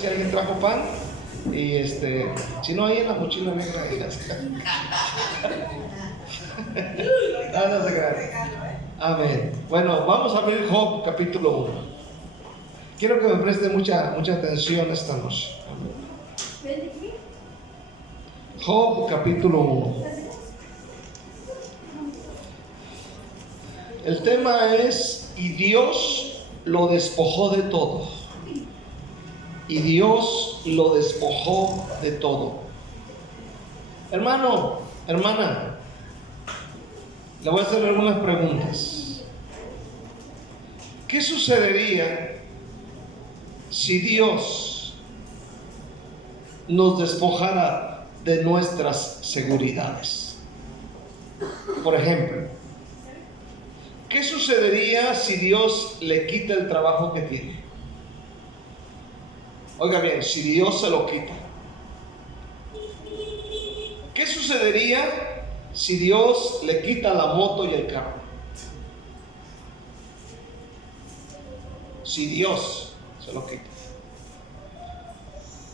si alguien trajo pan. Y si no, ahí en la mochila negra. No se crean. Amén. Bueno, vamos a abrir Job capítulo 1. Quiero que me preste mucha atención esta noche. Job capítulo 1. El tema es: y Dios lo despojó de todo. Y Dios lo despojó de todo. Hermano, hermana, le voy a hacer algunas preguntas. ¿Qué sucedería si Dios nos despojara de nuestras seguridades? Por ejemplo, ¿qué sucedería si Dios le quita el trabajo que tiene? Oiga bien, si Dios se lo quita. ¿Qué sucedería si Dios le quita la moto y el carro? Si Dios se lo quita.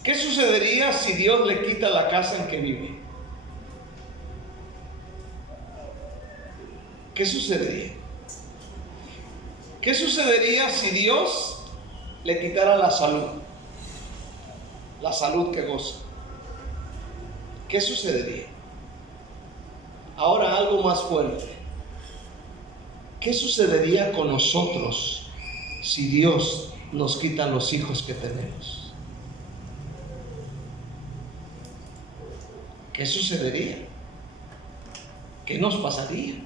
¿Qué sucedería si Dios le quita la casa en que vive? ¿Qué sucedería? ¿Qué sucedería si Dios le quitara la salud? La salud que goza. ¿Qué sucedería? Ahora algo más fuerte. ¿Qué sucedería con nosotros si Dios nos quita los hijos que tenemos? ¿Qué sucedería? ¿Qué nos pasaría?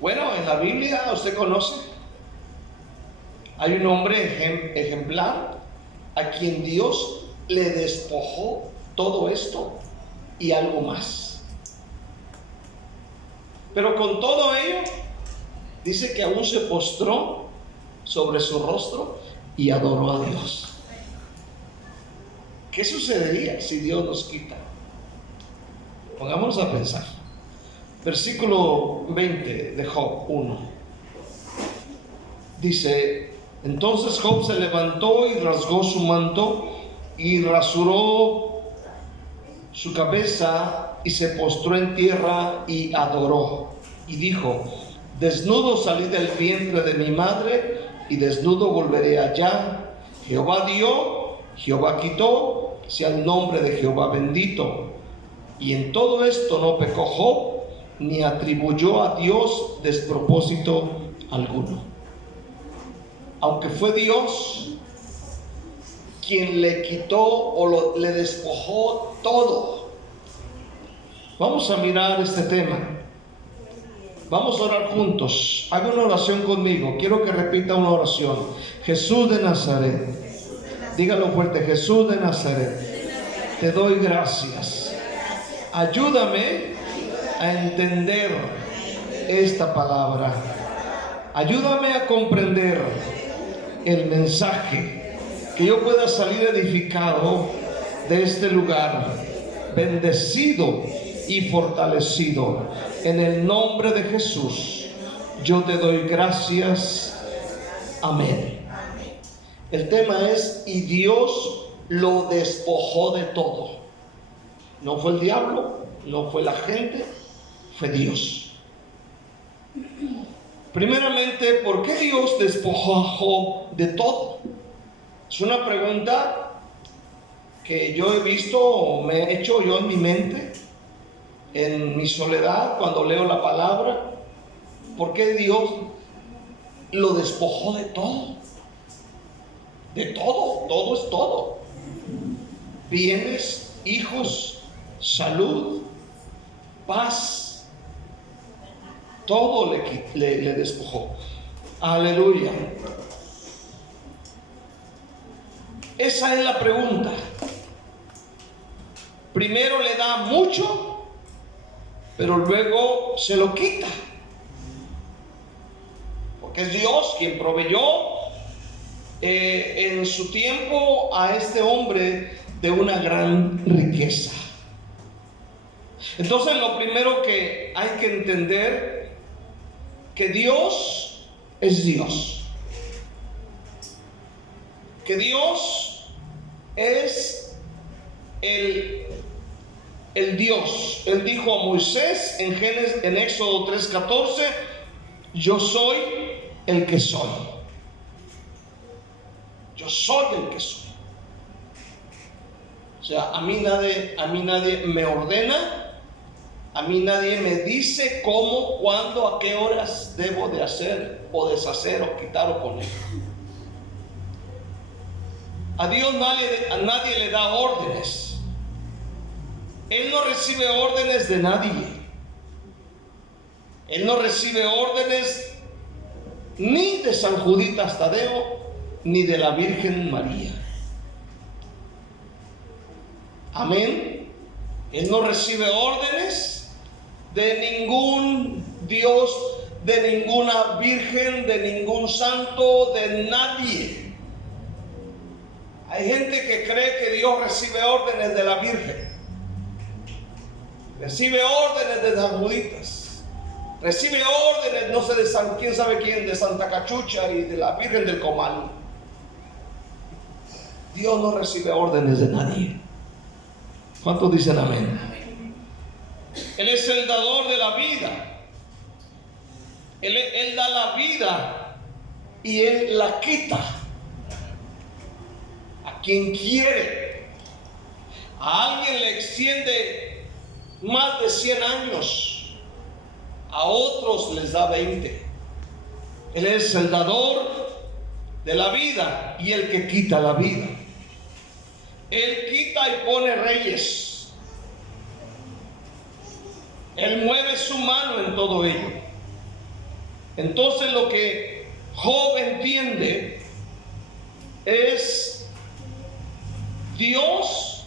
Bueno, en la Biblia, usted conoce, hay un hombre ejemplar a quien Dios le despojó todo esto y algo más. Pero con todo ello, dice que aún se postró sobre su rostro y adoró a Dios. ¿Qué sucedería si Dios nos quita? Pongámonos a pensar. Versículo 20 de Job 1. Dice: entonces Job se levantó y rasgó su manto y rasuró su cabeza y se postró en tierra y adoró. Y dijo: desnudo salí del vientre de mi madre y desnudo volveré allá. Jehová dio, Jehová quitó, sea el nombre de Jehová bendito. Y en todo esto no pecó Job, ni atribuyó a Dios despropósito alguno. Aunque fue Dios quien le quitó o le despojó todo. Vamos a mirar este tema. Vamos a orar juntos. Haga una oración conmigo. Quiero que repita una oración. Jesús de Nazaret. Dígalo fuerte. Jesús de Nazaret. Te doy gracias. Ayúdame a entender esta palabra. Ayúdame a comprender el mensaje, que yo pueda salir edificado de este lugar, bendecido y fortalecido. En el nombre de Jesús, yo te doy gracias. Amén. El tema es: y Dios lo despojó de todo. No fue el diablo, no fue la gente, fue Dios. Primeramente, ¿por qué Dios despojó a Job de todo? Es una pregunta que yo he visto o me he hecho yo en mi mente, en mi soledad, cuando leo la palabra. ¿Por qué Dios lo despojó de todo? De todo, todo es todo. Bienes, hijos, salud, paz, todo le despojó. Aleluya. Esa es la pregunta. Primero le da mucho, pero luego se lo quita, porque es Dios quien proveyó en su tiempo a este hombre de una gran riqueza. Entonces, lo primero que hay que entender, que Dios es Dios, que Dios es el Dios. Él dijo a Moisés en Éxodo 3:14: yo soy el que soy. Yo soy el que soy. O sea, a mí nadie me ordena, a mí nadie me dice cómo, cuándo, a qué horas debo de hacer o deshacer o quitar o poner. A Dios a nadie le da órdenes. Él no recibe órdenes de nadie. Él no recibe órdenes ni de San Juditas Tadeo ni de la Virgen María. Amén. Él no recibe órdenes de ningún Dios, de ninguna virgen, de ningún santo, de nadie. Hay gente que cree que Dios recibe órdenes de la Virgen, recibe órdenes de San Juditas, recibe órdenes, no sé, de quién sabe quién, de Santa Cachucha y de la Virgen del Comal. Dios no recibe órdenes de nadie. ¿Cuántos dicen amén? Él es el dador de la vida. Él da la vida y Él la quita a quien quiere. A alguien le extiende más de 100 años, a otros les da 20. Él es el dador de la vida y el que quita la vida. Él quita y pone reyes. Él mueve su mano en todo ello. Entonces lo que Job entiende es Dios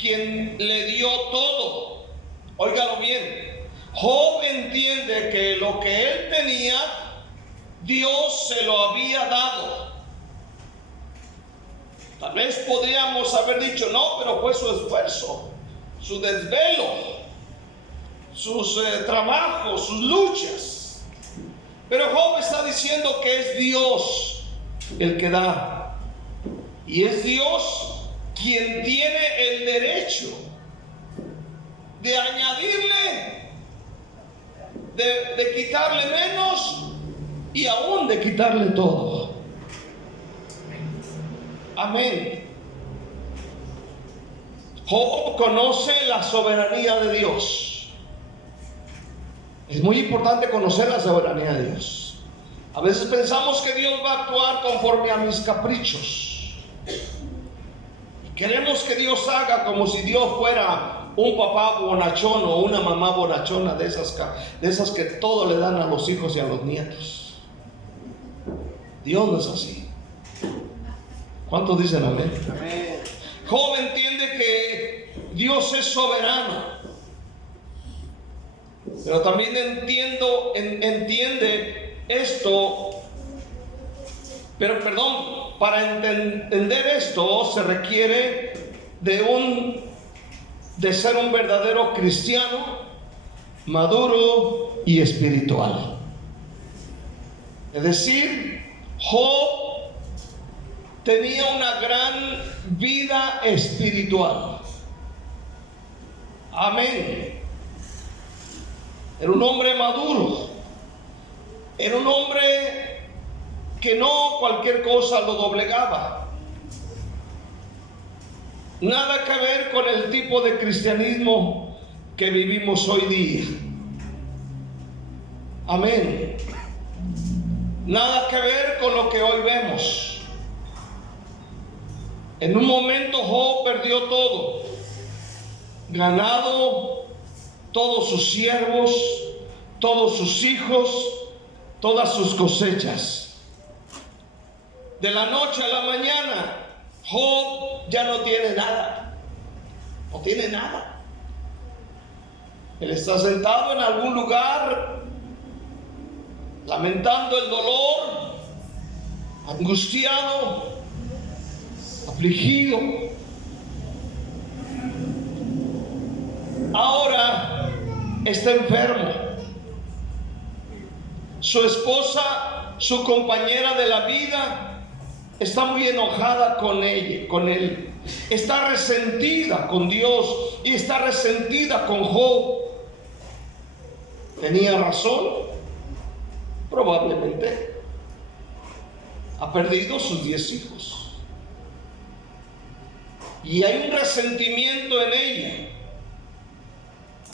quien le dio todo. Óigalo bien. Job entiende que lo que él tenía, Dios se lo había dado. Tal vez podríamos haber dicho, no, pero fue su esfuerzo, su desvelo, sus trabajos, sus luchas. Pero Job está diciendo que es Dios el que da. Y es Dios quien tiene el derecho de añadirle, de quitarle menos y aún de quitarle todo. Amén. Job conoce la soberanía de Dios. Es muy importante conocer la soberanía de Dios. A veces pensamos que Dios va a actuar conforme a mis caprichos. Queremos que Dios haga como si Dios fuera un papá bonachón o una mamá bonachona de esas que todo le dan a los hijos y a los nietos. Dios no es así. ¿Cuántos dicen amén? Amén. Job entiende que Dios es soberano, pero también entiende esto. Pero perdón, para entender esto se requiere de ser un verdadero cristiano, maduro y espiritual. Es decir, Job tenía una gran vida espiritual. Amén. Era un hombre maduro. Era un hombre que no cualquier cosa lo doblegaba. Nada que ver con el tipo de cristianismo que vivimos hoy día. Amén. Nada que ver con lo que hoy vemos. En un momento Job perdió todo: ganado, todos sus siervos, todos sus hijos, todas sus cosechas. De la noche a la mañana, Job ya no tiene nada. No tiene nada. Él está sentado en algún lugar, lamentando el dolor, angustiado, afligido. Ahora está enfermo. Su esposa, su compañera de la vida, está muy enojada con él, está resentida con Dios y está resentida con Job. ¿Tenía razón? Probablemente. Ha perdido sus 10 hijos y hay un resentimiento en ella.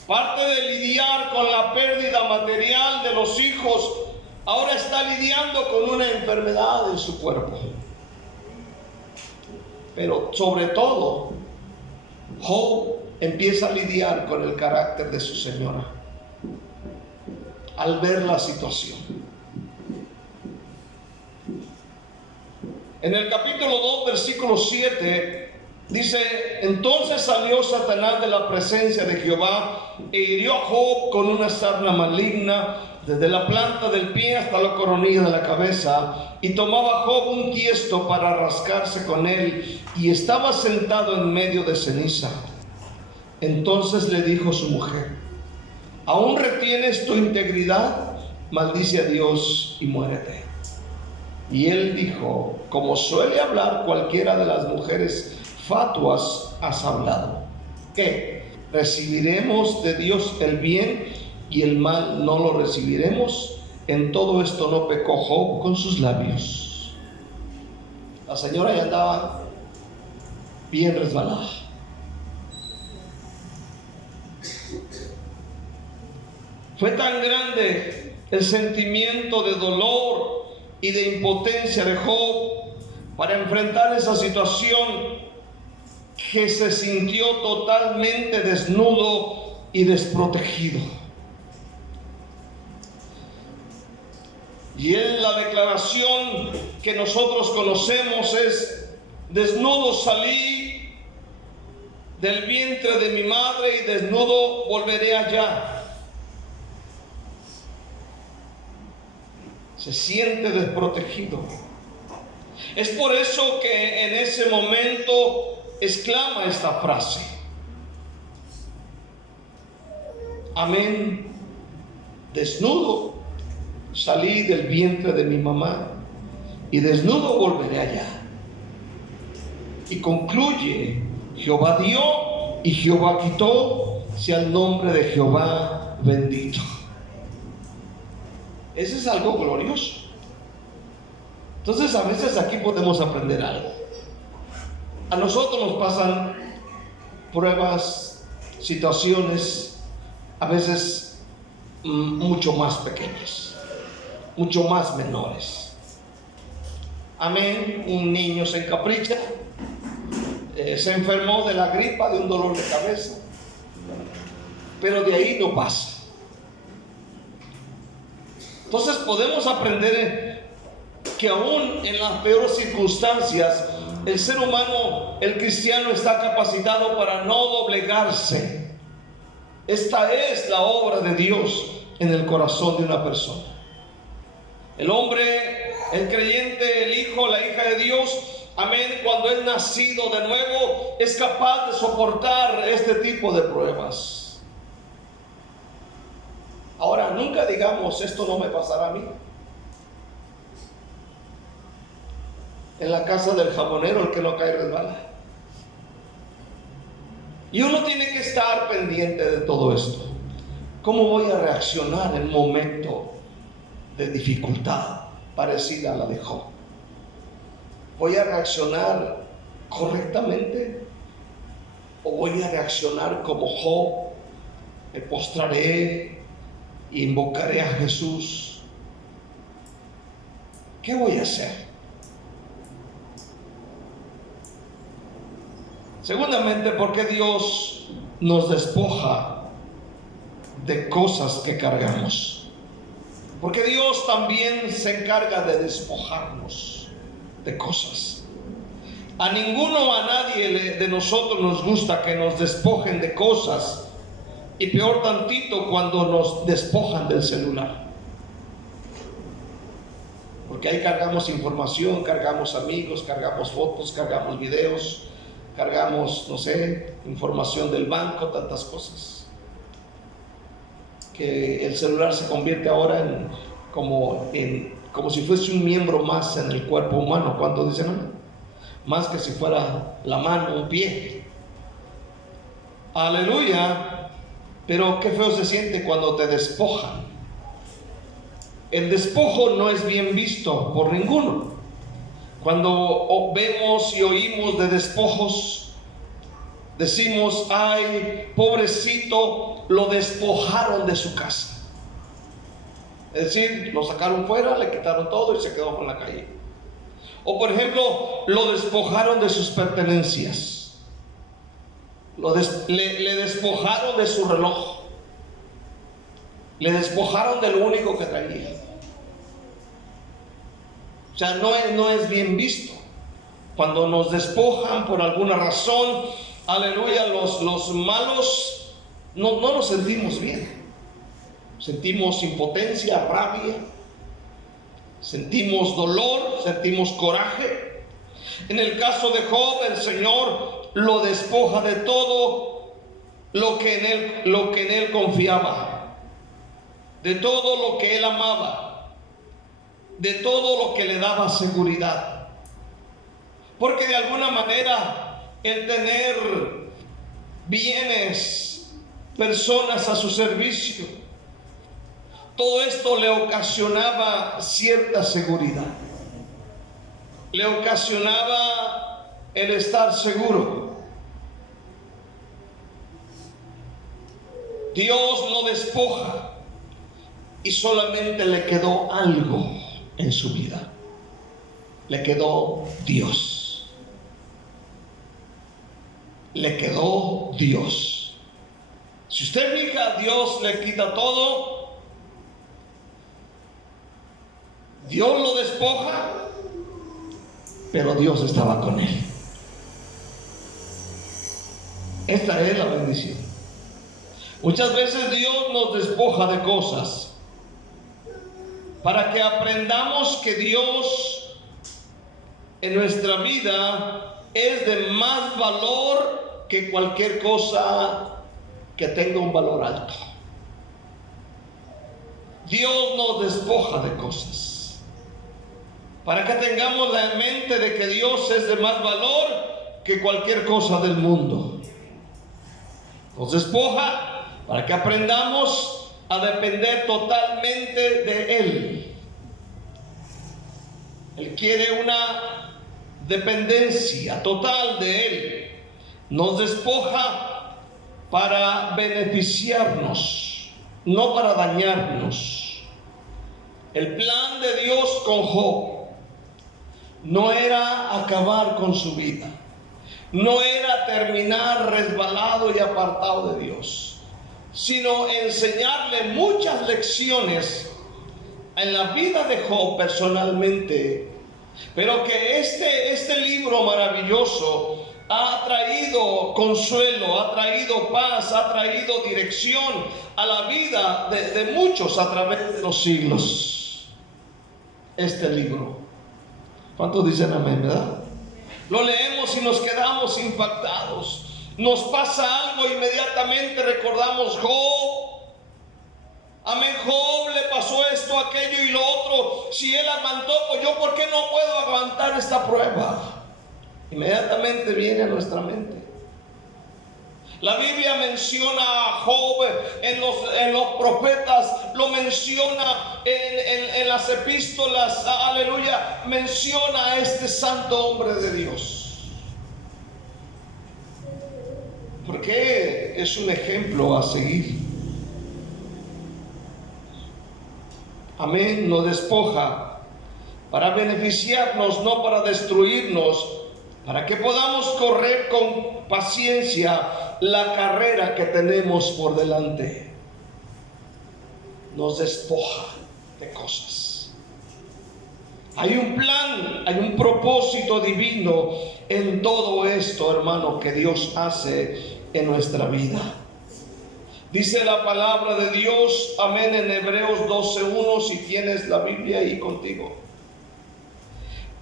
Aparte de lidiar con la pérdida material de los hijos, ahora está lidiando con una enfermedad en su cuerpo. Pero sobre todo, Job empieza a lidiar con el carácter de su señora al ver la situación. En el capítulo 2, versículo 7, dice: entonces salió Satanás de la presencia de Jehová e hirió a Job con una sarna maligna, desde la planta del pie hasta la coronilla de la cabeza. Y tomaba Job un tiesto para rascarse con él, y estaba sentado en medio de ceniza. Entonces le dijo su mujer: ¿aún retienes tu integridad? Maldice a Dios y muérete. Y él dijo: como suele hablar cualquiera de las mujeres fatuas, has hablado. ¿Qué? ¿Recibiremos de Dios el bien y el mal no lo recibiremos? En todo esto no pecó Job con sus labios. La señora ya andaba bien resbalada. Fue tan grande el sentimiento de dolor y de impotencia de Job para enfrentar esa situación, que se sintió totalmente desnudo y desprotegido. Y en la declaración que nosotros conocemos es: desnudo salí del vientre de mi madre y desnudo volveré allá. Se siente desprotegido. Es por eso que en ese momento exclama esta frase: amén, desnudo salí del vientre de mi mamá y desnudo volveré allá. Y concluye: Jehová dio y Jehová quitó, sea el nombre de Jehová bendito. Ese es algo glorioso. Entonces, a veces aquí podemos aprender algo. A nosotros nos pasan pruebas, situaciones, a veces mucho más pequeñas, mucho más menores. Amén. Un niño se encapricha, se enfermó de la gripa, de un dolor de cabeza, pero de ahí no pasa. Entonces podemos aprender que aún en las peores circunstancias, el ser humano, el cristiano, está capacitado para no doblegarse. Esta es la obra de Dios en el corazón de una persona. El hombre, el creyente, el hijo, la hija de Dios, amén, cuando es nacido de nuevo, es capaz de soportar este tipo de pruebas. Ahora, nunca digamos: esto no me pasará a mí. En la casa del jabonero, el que no cae resbala. Y uno tiene que estar pendiente de todo esto. ¿Cómo voy a reaccionar en un momento de dificultad parecida a la de Job? ¿Voy a reaccionar correctamente? ¿O voy a reaccionar como Job? Me postraré e invocaré a Jesús. ¿Qué voy a hacer? Segundamente, porque Dios nos despoja de cosas que cargamos. Porque Dios también se encarga de despojarnos de cosas. A ninguno, a nadie de nosotros nos gusta que nos despojen de cosas. Y peor tantito cuando nos despojan del celular. Porque ahí cargamos información, cargamos amigos, cargamos fotos, cargamos videos, cargamos, no sé, información del banco, tantas cosas. Que el celular se convierte ahora como en como si fuese un miembro más en el cuerpo humano. ¿Cuánto dicen amén? Más que si fuera la mano, un pie. Aleluya. Pero qué feo se siente cuando te despojan. El despojo no es bien visto por ninguno. Cuando vemos y oímos de despojos, decimos: ay, pobrecito, lo despojaron de su casa. Es decir, lo sacaron fuera, le quitaron todo y se quedó con la calle. O por ejemplo, lo despojaron de sus pertenencias. Le despojaron de su reloj. Le despojaron de lo único que traía. O sea, no es bien visto. Cuando nos despojan por alguna razón, aleluya, los malos, no nos sentimos bien. Sentimos impotencia, rabia, sentimos dolor, sentimos coraje. En el caso de Job, el Señor lo despoja de todo lo que en él confiaba, de todo lo que él amaba, de todo lo que le daba seguridad. Porque de alguna manera el tener bienes, personas a su servicio, todo esto le ocasionaba cierta seguridad. Le ocasionaba el estar seguro. Dios lo despoja y solamente le quedó algo en su vida. Le quedó Dios. Le quedó Dios. Si usted fija, Dios le quita todo. Dios lo despoja, pero Dios estaba con él. Esta es la bendición. Muchas veces Dios nos despoja de cosas para que aprendamos que Dios en nuestra vida es de más valor que cualquier cosa que tenga un valor alto. Dios nos despoja de cosas para que tengamos la mente de que Dios es de más valor que cualquier cosa del mundo. Nos despoja para que aprendamos a depender totalmente de Él. Él quiere una dependencia total de Él. Nos despoja para beneficiarnos, no para dañarnos. El plan de Dios con Job no era acabar con su vida, no era terminar resbalado y apartado de Dios, sino enseñarle muchas lecciones en la vida de Job personalmente. Pero que este libro maravilloso ha traído consuelo, ha traído paz, ha traído dirección a la vida de muchos a través de los siglos. Este libro. ¿Cuántos dicen amén, verdad? Lo leemos y nos quedamos impactados. Nos pasa algo, inmediatamente recordamos Job. Amén, Job le pasó esto, aquello y lo otro. Si él aguantó, pues yo, ¿por qué no puedo aguantar esta prueba? Inmediatamente viene a nuestra mente. La Biblia menciona a Job en los profetas, lo menciona en las epístolas, aleluya, menciona a este santo hombre de Dios. Porque es un ejemplo a seguir. Amén, nos despoja para beneficiarnos, no para destruirnos, para que podamos correr con paciencia la carrera que tenemos por delante. Nos despoja de cosas. Hay un plan, hay un propósito divino en todo esto, hermano, que Dios hace en nuestra vida. Dice la palabra de Dios, amén, en Hebreos 12:1, si tienes la Biblia ahí contigo.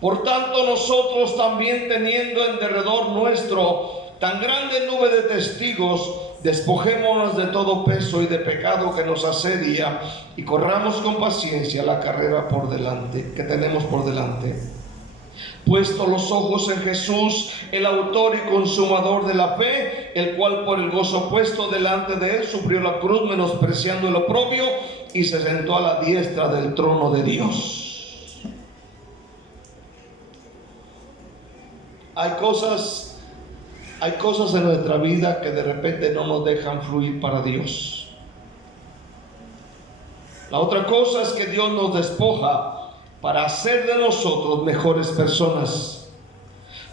Por tanto, nosotros también, teniendo en derredor nuestro tan grande nube de testigos, despojémonos de todo peso y de pecado que nos asedia y corramos con paciencia la carrera por delante, que tenemos por delante. Puesto los ojos en Jesús, el autor y consumador de la fe, el cual por el gozo puesto delante de él sufrió la cruz, menospreciando el oprobio, y se sentó a la diestra del trono de Dios. Hay cosas en nuestra vida que de repente no nos dejan fluir para Dios. La otra cosa es que Dios nos despoja para hacer de nosotros mejores personas.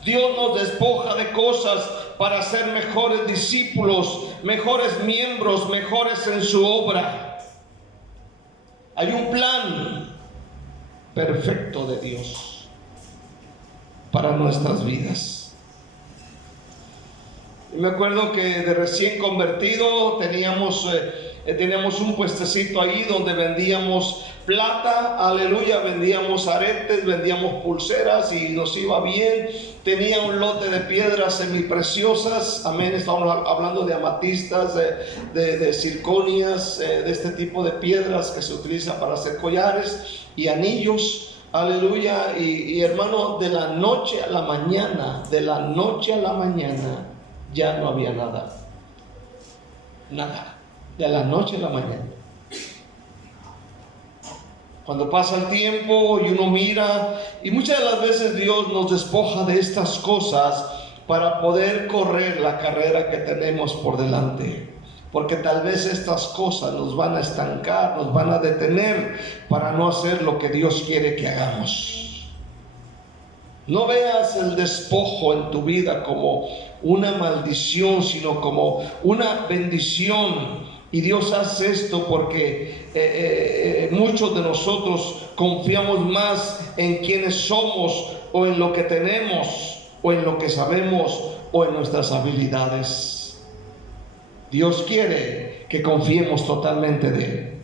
Dios nos despoja de cosas para ser mejores discípulos, mejores miembros, mejores en su obra. Hay un plan perfecto de Dios para nuestras vidas. Y me acuerdo que de recién convertido teníamos un puestecito ahí donde vendíamos plata, aleluya, vendíamos aretes, vendíamos pulseras y nos iba bien. Tenía un lote de piedras semipreciosas, amén, estamos hablando de amatistas, de circonias, de este tipo de piedras que se utiliza para hacer collares y anillos, aleluya. Y hermano, de la noche a la mañana, ya no había nada, de la noche a la mañana. Cuando pasa el tiempo y uno mira, y muchas de las veces Dios nos despoja de estas cosas para poder correr la carrera que tenemos por delante, porque tal vez estas cosas nos van a estancar, nos van a detener para no hacer lo que Dios quiere que hagamos. No veas el despojo en tu vida como una maldición, sino como una bendición. Y Dios hace esto porque muchos de nosotros confiamos más en quienes somos, o en lo que tenemos, o en lo que sabemos, o en nuestras habilidades. Dios quiere que confiemos totalmente de Él.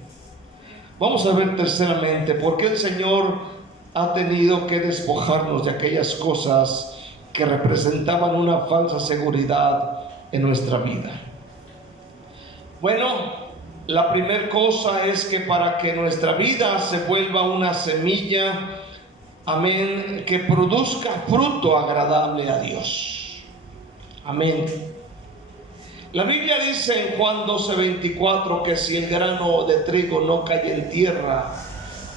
Vamos a ver terceramente por qué el Señor ha tenido que despojarnos de aquellas cosas que representaban una falsa seguridad en nuestra vida. Bueno, la primera cosa es que para que nuestra vida se vuelva una semilla, amén, que produzca fruto agradable a Dios. Amén. La Biblia dice en Juan 12:24 que si el grano de trigo no cae en tierra,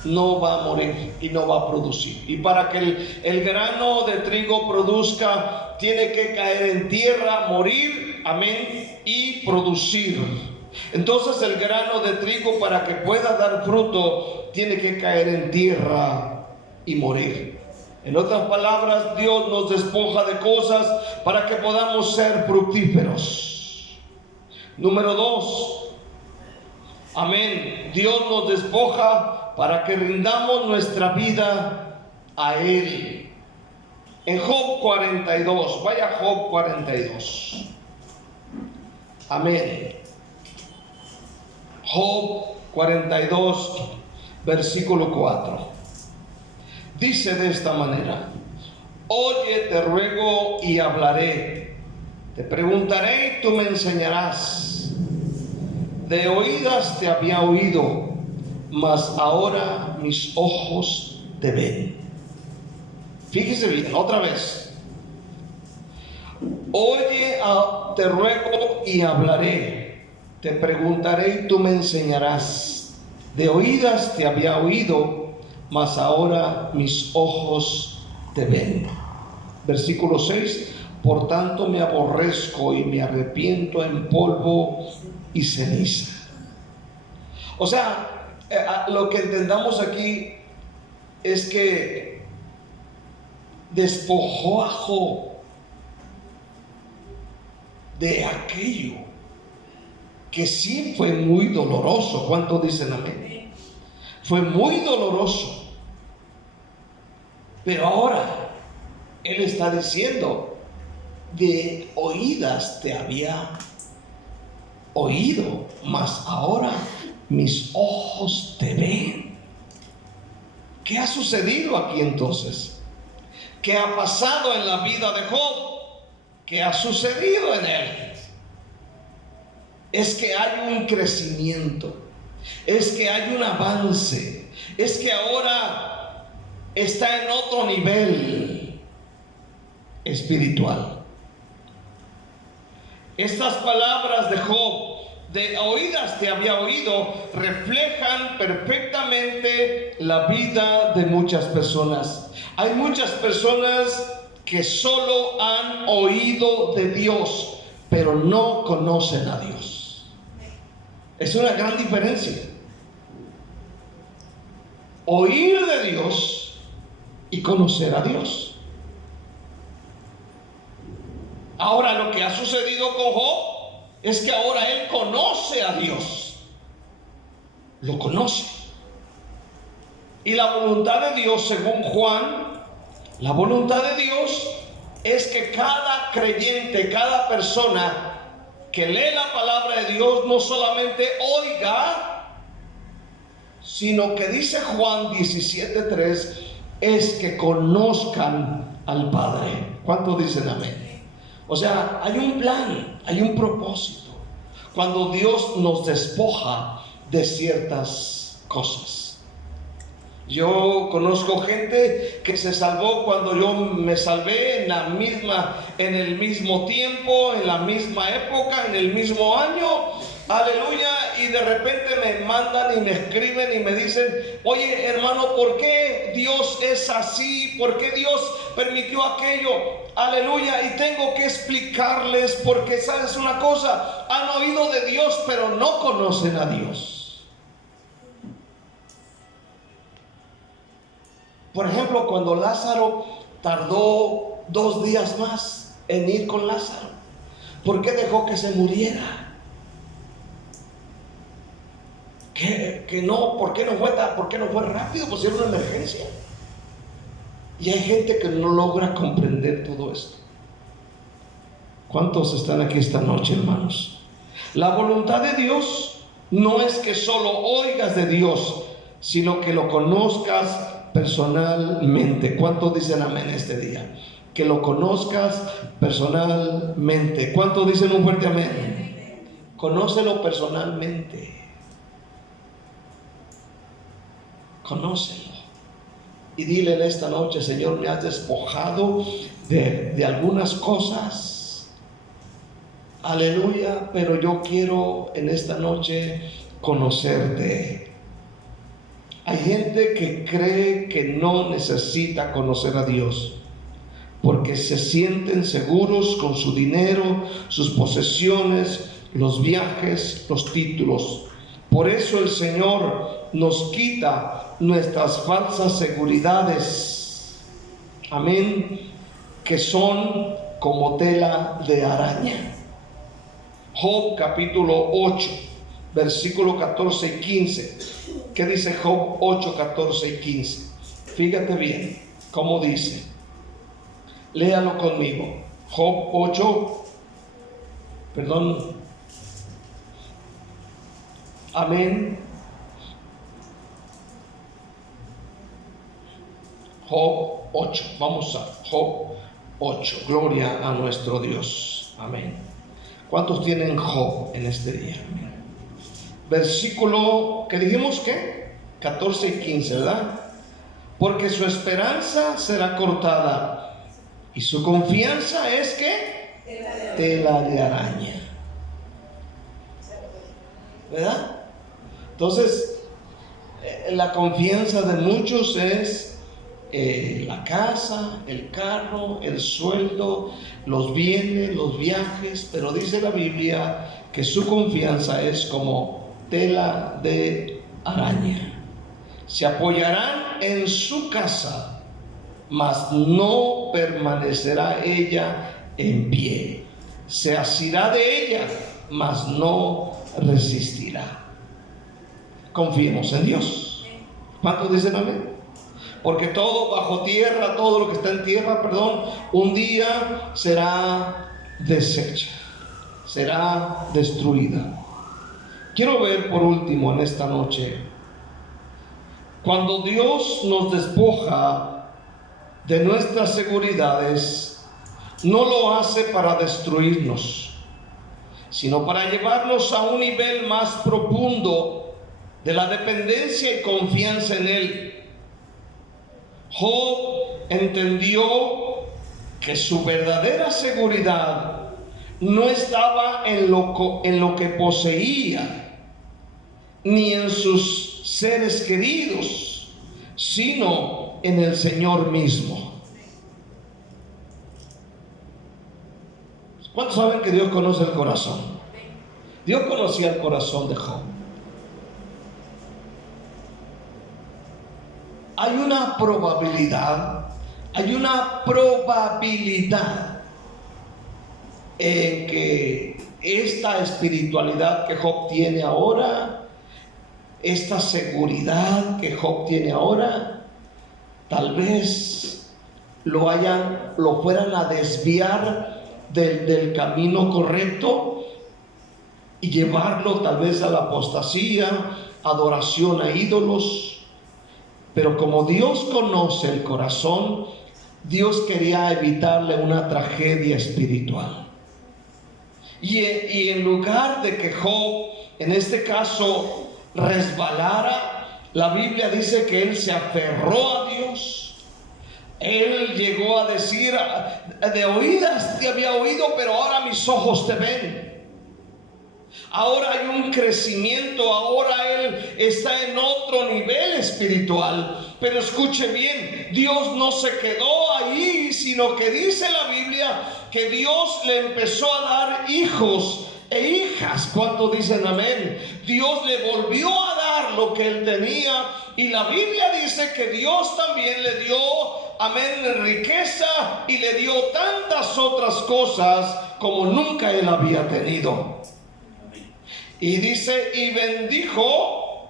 no va a morir y no va a producir. Y para que el grano de trigo produzca, tiene que caer en tierra, morir, amén, y producir. Entonces el grano de trigo, para que pueda dar fruto, tiene que caer en tierra y morir. En otras palabras, Dios nos despoja de cosas para que podamos ser fructíferos. Número 2, amén, Dios nos despoja para que rindamos nuestra vida a Él. En Job 42, vaya a Job 42. Amén. Job 42, versículo 4. Dice de esta manera: oye, te ruego y hablaré, te preguntaré y tú me enseñarás. De oídas te había oído, mas ahora mis ojos te ven. Fíjese bien, otra vez. Oye, te ruego y hablaré, te preguntaré y tú me enseñarás. De oídas te había oído, mas ahora mis ojos te ven. Versículo 6. Por tanto me aborrezco y me arrepiento en polvo y ceniza. O sea, lo que entendamos aquí es que despojó a Job de aquello que sí fue muy doloroso. ¿Cuántos dicen amén? Fue muy doloroso. Pero ahora Él está diciendo: de oídas te había oído, mas ahora mis ojos te ven. ¿Qué ha sucedido aquí entonces? ¿Qué ha pasado en la vida de Job? que ha sucedido en él es que hay un crecimiento, es que hay un avance, es que ahora está en otro nivel espiritual. Estas palabras de Job, de oídas te había oído, reflejan perfectamente la vida de muchas personas. Hay muchas personas que solo han oído de Dios, pero no conocen a Dios. Es una gran diferencia. Oír de Dios y conocer a Dios. Ahora, lo que ha sucedido con Job es que ahora él conoce a Dios. Lo conoce. Y la voluntad de Dios, según Juan, la voluntad de Dios es que cada creyente, cada persona que lee la palabra de Dios no solamente oiga, sino que dice Juan 17:3, es que conozcan al Padre. ¿Cuántos dicen amén? O sea, hay un plan, hay un propósito cuando Dios nos despoja de ciertas cosas. Yo conozco gente que se salvó cuando yo me salvé, en el mismo tiempo, en la misma época, en el mismo año. Aleluya. Y de repente me mandan y me escriben y me dicen: oye, hermano, ¿por qué Dios es así? ¿Por qué Dios permitió aquello? Aleluya. Y tengo que explicarles, porque sabes una cosa, han oído de Dios pero no conocen a Dios. Por ejemplo, cuando Lázaro tardó 2 días más en ir con Lázaro, ¿por qué dejó que se muriera? ¿Por qué no fue rápido? Pues era una emergencia. Y hay gente que no logra comprender todo esto. ¿Cuántos están aquí esta noche, hermanos? La voluntad de Dios no es que solo oigas de Dios, sino que lo conozcas personalmente. ¿Cuántos dicen amén este día? Que lo conozcas personalmente. ¿Cuántos dicen un fuerte amén? Conócelo personalmente. Conócelo. Y dile en esta noche: Señor, me has despojado de algunas cosas. Aleluya. Pero yo quiero en esta noche conocerte. Hay gente que cree que no necesita conocer a Dios porque se sienten seguros con su dinero, sus posesiones, los viajes, los títulos. Por eso el Señor nos quita nuestras falsas seguridades. Amén. Que son como tela de araña. Job capítulo 8, versículo 14 y 15. ¿Qué dice Job 8, 14 y 15? Fíjate bien cómo dice. Léalo conmigo. Job 8, perdón. Amén. Job 8. Vamos a Job 8. Gloria a nuestro Dios. Amén. ¿Cuántos tienen Job en este día? Amén. Versículo, ¿qué dijimos que? 14 y 15, ¿verdad? Porque su esperanza será cortada y su confianza es que tela de araña. ¿Verdad? Entonces, la confianza de muchos es la casa, el carro, el sueldo, los bienes, los viajes, pero dice la Biblia que su confianza es como tela de araña. Se apoyarán en su casa, mas no permanecerá ella en pie. Se asirá de ella, mas no resistirá. Confiemos en Dios. ¿Cuántos dicen amén? Porque todo bajo tierra, todo lo que está en tierra, un día será deshecha, será destruida. Quiero ver por último en esta noche, cuando Dios nos despoja de nuestras seguridades, no lo hace para destruirnos, sino para llevarnos a un nivel más profundo de la dependencia y confianza en Él. Job entendió que su verdadera seguridad no estaba en lo que poseía, ni en sus seres queridos, sino en el Señor mismo. ¿Cuántos saben que Dios conoce el corazón? Dios conocía el corazón de Job. Hay una probabilidad en que esta espiritualidad que Job tiene ahora, esta seguridad que Job tiene ahora, tal vez lo fueran a desviar del camino correcto y llevarlo tal vez a la apostasía, adoración a ídolos. Pero como Dios conoce el corazón, Dios quería evitarle una tragedia espiritual. Y en lugar de que Job, en este caso, resbalara, la Biblia dice que él se aferró a Dios. Él llegó a decir: de oídas te había oído, pero ahora mis ojos te ven. Ahora hay un crecimiento, ahora él está en otro nivel espiritual. Pero escuche bien, Dios no se quedó ahí, sino que dice la Biblia que Dios le empezó a dar hijos e hijas. ¿Cuántos dicen amén? Dios le volvió a dar lo que él tenía, y la Biblia dice que Dios también le dio, amén, riqueza, y le dio tantas otras cosas como nunca él había tenido. Y dice: y bendijo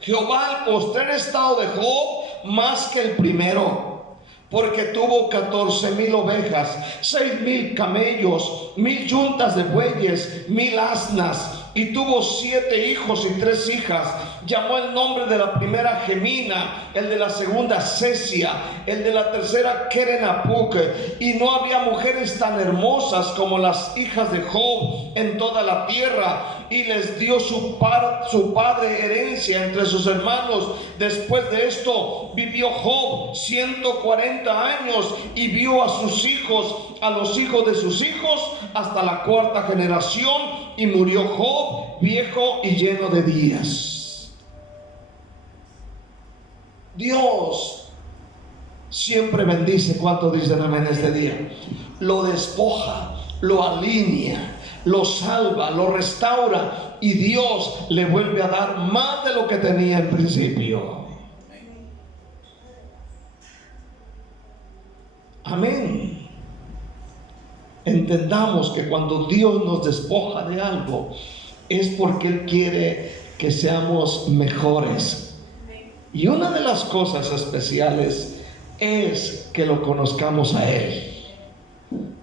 Jehová el postrer estado de Job más que el primero, porque tuvo 14,000 ovejas, 6,000 camellos, 1,000 yuntas de bueyes, 1,000 asnas, y tuvo 7 hijos y 3 hijas. Llamó el nombre de la primera Gemina, el de la segunda Sesia, el de la tercera Kerenapuc. Y no había mujeres tan hermosas como las hijas de Job en toda la tierra. Y les dio su padre herencia entre sus hermanos. Después de esto vivió Job 140 años y vio a sus hijos, a los hijos de sus hijos, hasta la 4ª generación, y murió Job viejo y lleno de días. Dios siempre bendice. ¿Cuántos dicen amén este día? Lo despoja, lo alinea, lo salva, lo restaura, y Dios le vuelve a dar más de lo que tenía en principio. Amén. Entendamos que cuando Dios nos despoja de algo, es porque Él quiere que seamos mejores. Y una de las cosas especiales es que lo conozcamos a Él.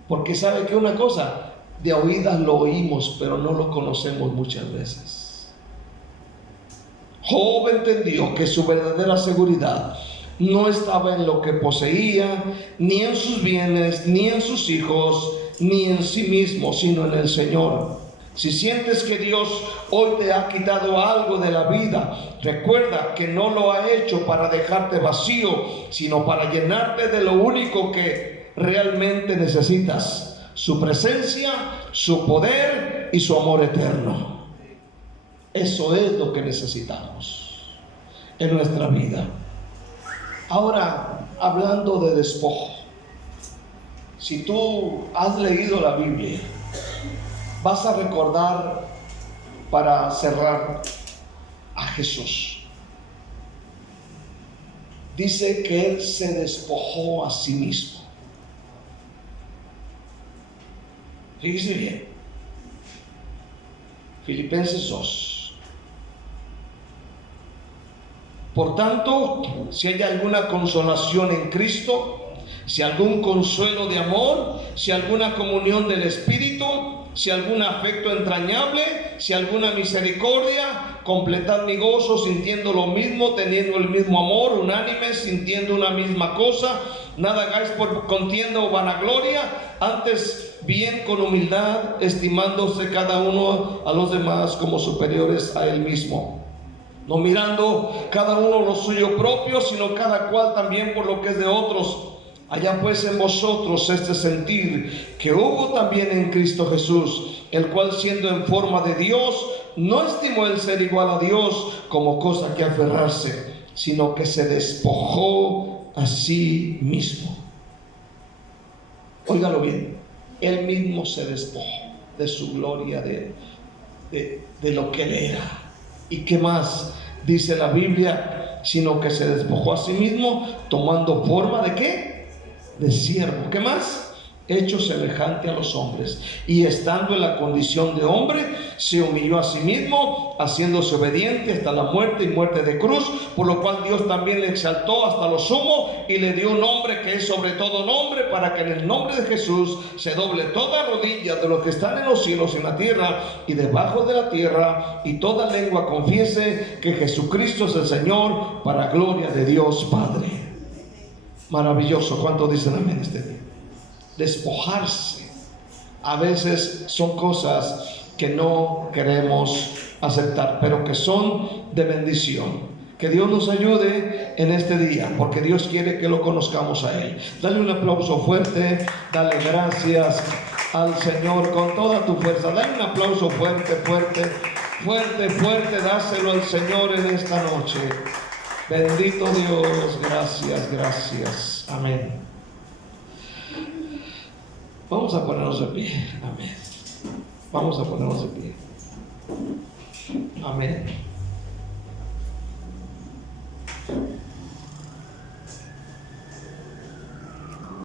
Porque sabe que una cosa, de oídas lo oímos, pero no lo conocemos muchas veces. Job entendió que su verdadera seguridad no estaba en lo que poseía, ni en sus bienes, ni en sus hijos, ni en sí mismo, sino en el Señor. Si sientes que Dios hoy te ha quitado algo de la vida, recuerda que no lo ha hecho para dejarte vacío, sino para llenarte de lo único que realmente necesitas: su presencia, su poder y su amor eterno. Eso es lo que necesitamos en nuestra vida. Ahora, hablando de despojo, si tú has leído la Biblia, vas a recordar, para cerrar, a Jesús. Dice que Él se despojó a sí mismo. Fíjese bien, Filipenses 2. Por tanto, si hay alguna consolación en Cristo, si algún consuelo de amor, si alguna comunión del Espíritu, si algún afecto entrañable, si alguna misericordia, completad mi gozo sintiendo lo mismo, teniendo el mismo amor, unánimes, sintiendo una misma cosa. Nada hagáis por contienda o vanagloria, Antes bien con humildad, estimándose cada uno a los demás como superiores a él mismo, no mirando cada uno lo suyo propio, sino cada cual también por lo que es de otros. Haya pues en vosotros este sentir que hubo también en Cristo Jesús, el cual siendo en forma de Dios, no estimó el ser igual a Dios como cosa que aferrarse, sino que se despojó a sí mismo. Óigalo bien, él mismo se despojó de su gloria, de lo que él era. ¿Y qué más dice la Biblia? Sino que se despojó a sí mismo, tomando forma ¿de qué? De siervo. ¿Qué más? Hecho semejante a los hombres, y estando en la condición de hombre, se humilló a sí mismo, haciéndose obediente hasta la muerte y muerte de cruz, por lo cual Dios también le exaltó hasta lo sumo y le dio un nombre que es sobre todo nombre, para que en el nombre de Jesús se doble toda rodilla de los que están en los cielos y en la tierra y debajo de la tierra, y toda lengua confiese que Jesucristo es el Señor, para gloria de Dios Padre. Maravilloso. ¿Cuántos dicen amén este día? Despojarse a veces son cosas que no queremos aceptar, pero que son de bendición. Que Dios nos ayude en este día, porque Dios quiere que lo conozcamos a Él. Dale un aplauso fuerte, dale gracias al Señor con toda tu fuerza. Dale un aplauso fuerte, fuerte, fuerte, fuerte, dáselo al Señor en esta noche. Bendito Dios, gracias, gracias. Amén. Vamos a ponernos de pie. Amén. Vamos a ponernos de pie. Amén.